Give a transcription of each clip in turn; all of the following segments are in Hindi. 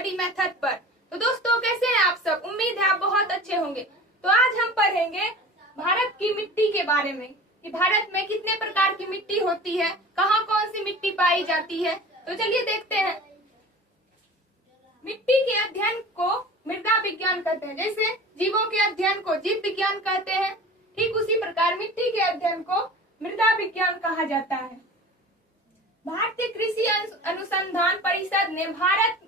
स्टडी मेथड पर। तो दोस्तों कैसे हैं आप सब? उम्मीद है आप बहुत अच्छे होंगे। तो आज हम पढ़ेंगे भारत की मिट्टी के बारे में कि भारत में कितने प्रकार की मिट्टी होती है, कहाँ कौन सी मिट्टी पाई जाती है। तो चलिए देखते हैं। मिट्टी के अध्ययन को मृदा विज्ञान कहते हैं। जैसे जीवों के अध्ययन को जीव विज्ञान कहते हैं, ठीक उसी प्रकार मिट्टी के अध्ययन को मृदा विज्ञान कहा जाता है। भारतीय कृषि अनुसंधान परिषद ने भारत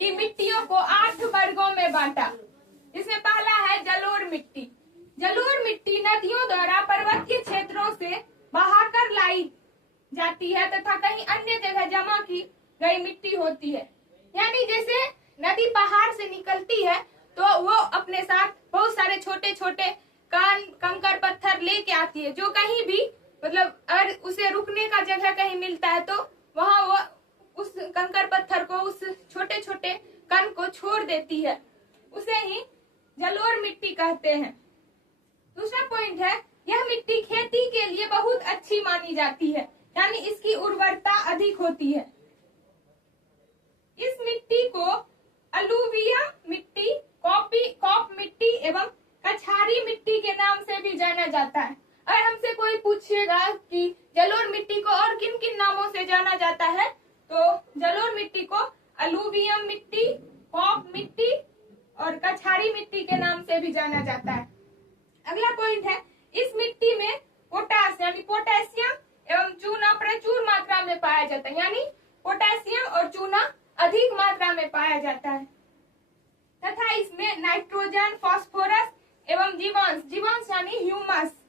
की मिट्टियों को 8 वर्गों में बांटा। इसमें पहला है जलोढ़ मिट्टी। जलोढ़ मिट्टी नदियों द्वारा पर्वतीय क्षेत्रों से बहाकर लाई जाती है तथा कहीं अन्य जगह जमा की गई मिट्टी होती है। यानी जैसे नदी पहाड़ से निकलती है तो वो अपने साथ बहुत सारे छोटे छोटे कंकड़ पत्थर लेके आती है, जो कहीं भी मतलब अगर उसे रुकने का जगह कहीं मिलता है तो वहाँ वो उस कंकड़ पत्थर को, उस छोटे छोटे कण को छोड़ देती है। उसे ही जलोढ़ मिट्टी कहते हैं। दूसरा पॉइंट है, यह मिट्टी खेती के लिए बहुत अच्छी मानी जाती है, यानी इसकी उर्वरता अधिक होती है। इस मिट्टी को अलूवियल मिट्टी, कॉप मिट्टी एवं कछारी मिट्टी के नाम से भी जाना जाता है। अगर हमसे कोई पूछेगा कि जलोढ़ मिट्टी को और किन किन नामों से जाना जाता है, तो जलोढ़ मिट्टी को अलूवियल मिट्टी, कॉप मिट्टी और कछारी मिट्टी के नाम से भी जाना जाता है। अगला पॉइंट है, इस मिट्टी में पोटास यानी पोटेशियम एवं चूना प्रचुर मात्रा में पाया जाता है, यानी पोटेशियम और चूना अधिक मात्रा में पाया जाता है तथा इसमें नाइट्रोजन, फास्फोरस एवं जीवांश यानी ह्यूमस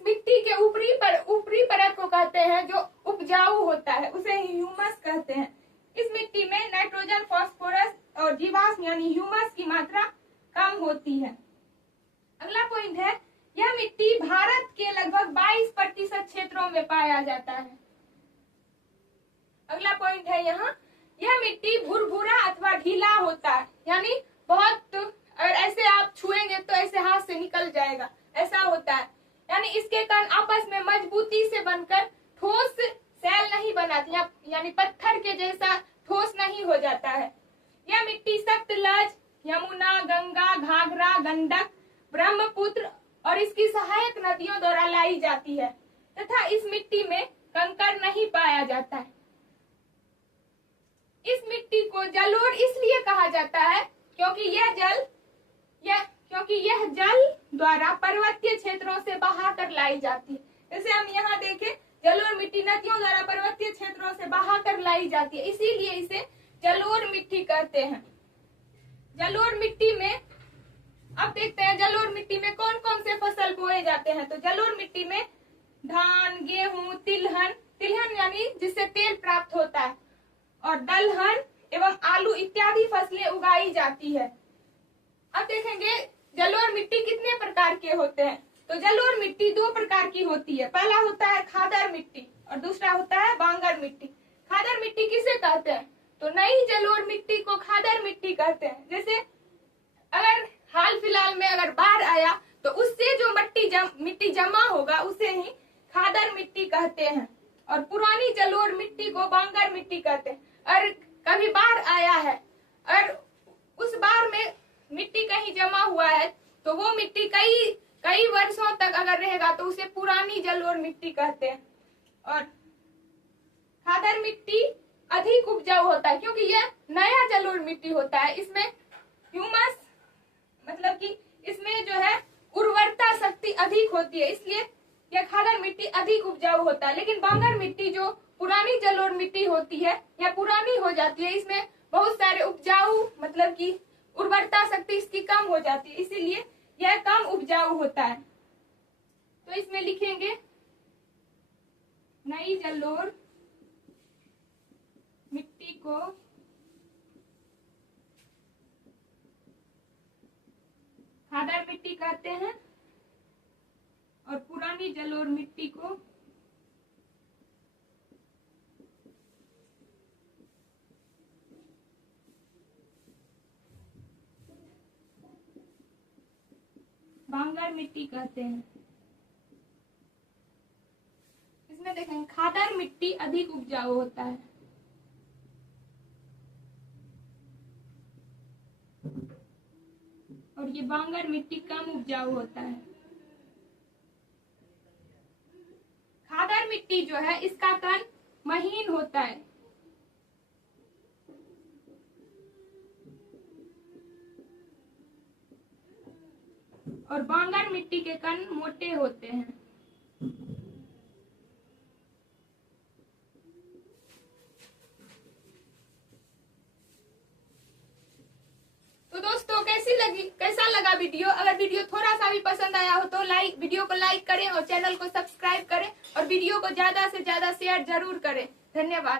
मिट्टी के ऊपरी परत को कहते हैं, जो उपजाऊ होता है उसे ह्यूमस कहते हैं। इस मिट्टी में नाइट्रोजन, फास्फोरस और जीवांश यानी ह्यूमस की मात्रा कम होती है। अगला पॉइंट है, यह मिट्टी भारत के लगभग 22% क्षेत्रों में पाया जाता है। अगला पॉइंट है यहाँ, यह मिट्टी भुरभुरा अथवा ढीला होता है, यानी बहुत अगर ऐसे आप छुएंगे तो ऐसे हाथ से निकल जाएगा, ऐसा होता है। यानी इसके कण आपस में मजबूती से बनकर ठोस सेल नहीं बनाती, यानी पत्थर के जैसा ठोस नहीं हो जाता है। यह मिट्टी सतलज, यमुना, गंगा, घाघरा, गंडक, ब्रह्मपुत्र और इसकी सहायक नदियों द्वारा लाई जाती है तथा इस मिट्टी में कंकड़ नहीं पाया जाता है। इस मिट्टी को जलोढ़ इसलिए कहा जाता है क्योंकि यह जल द्वारा पर्वतीय क्षेत्रों से बहाकर लाई जाती है। जैसे हम यहाँ देखें, जलोढ़ मिट्टी नदियों द्वारा पर्वतीय क्षेत्रों से बहाकर लाई जाती है, इसीलिए इसे जलोढ़ मिट्टी कहते हैं। जलोढ़ मिट्टी में अब देखते हैं जलोढ़ मिट्टी में कौन कौन से फसल बोए जाते हैं। तो जलोढ़ मिट्टी में धान, गेहूं, तिलहन यानी जिससे तेल प्राप्त होता है, और दलहन एवं आलू इत्यादि फसलें उगाई जाती है। अब देखेंगे जलोढ़ मिट्टी कितने प्रकार के होते हैं। तो जलोढ़ मिट्टी 2 प्रकार की होती है। पहला होता है खादर मिट्टी और दूसरा होता है बांगर मिट्टी। खादर मिट्टी किसे कहते हैं? तो नई जलोढ़ मिट्टी को खादर मिट्टी कहते हैं। जैसे अगर हाल फिलहाल में अगर बाढ़ आया तो उससे जो मिट्टी जमा होगा उसे ही खादर मिट्टी कहते हैं, और पुरानी जलोढ़ मिट्टी को बांगर मिट्टी कहते हैं। और कभी बाढ़ आया है और उस बाढ़ में मिट्टी कहीं जमा हुआ है तो वो मिट्टी कई वर्षों तक अगर रहेगा तो उसे पुरानी जलोढ़ मिट्टी कहते हैं। और खादर मिट्टी अधिक उपजाऊ होता है क्योंकि यह नया जलोढ़ मिट्टी होता है। इसमें ह्यूमस मतलब कि इसमें जो है उर्वरता शक्ति अधिक होती है, इसलिए यह खादर मिट्टी अधिक उपजाऊ होता है। लेकिन बांगर मिट्टी जो पुरानी जलोढ़ मिट्टी होती है या पुरानी हो जाती है, इसमें बहुत सारे उपजाऊ मतलब कि उर्वरता शक्ति इसकी कम हो जाती है, इसीलिए यह कम उपजाऊ होता है। तो इसमें लिखेंगे नई जलोढ़ मिट्टी को खादर मिट्टी कहते हैं और पुरानी जलोढ़ मिट्टी को बांगर मिट्टी कहते हैं। इसमें देखेंगे खादर मिट्टी अधिक उपजाऊ होता है। और ये बांगर मिट्टी कम उपजाऊ होता है। खादर मिट्टी जो है इसका कण महीन होता है और बांगर मिट्टी के कण मोटे होते हैं। तो दोस्तों कैसा लगा वीडियो? अगर वीडियो थोड़ा सा भी पसंद आया हो तो वीडियो को लाइक करें और चैनल को सब्सक्राइब करें और वीडियो को ज्यादा से ज्यादा शेयर जरूर करें। धन्यवाद।